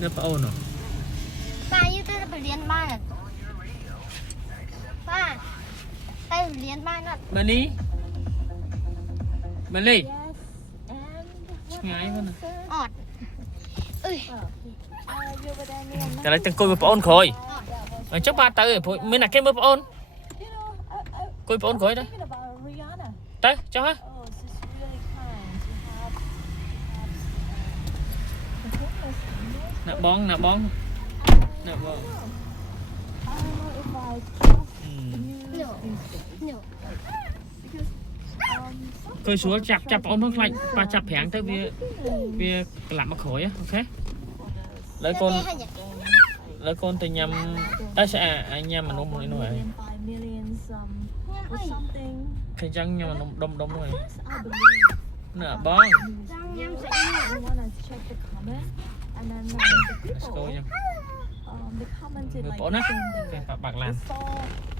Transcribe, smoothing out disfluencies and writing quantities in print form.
Nó phải ôn rồi. Ba như tôi phải liên ba này. Ba, tay phải liên ba nữa. Bên đi. Bên đi. Yes, and Ngay con này. Ọt. Ui. you were there near Cái này từng coi với ôn khôi. Ọt. Chắc ba tới rồi, mình là cái mới ôn. You know, Coi ôn khôi đó. thinking about Rihanna. Tới, cho hả? Oh, this is really kind to have the Nè homeless. bón. I Nè bón. don't know if I trust the No. news these days. No. Because, some Coi xuống people chập ôn nước lạnh. Ba chập try hẹn tới to vì làm mắc khối á, ok? Lấy Nó con đi hay nhỉ? lấy con từ nhầm sẽ anh nhầm mà nó mới nói million by millions, or Ui. something. cái chân nhưng mà đông đông rồi Of course, I believe. nè bón Trong nhâm sẽ I want to check the comment, and then the let's go people, nhầm they commented người like bỏ nó saying cái that bạc they lan saw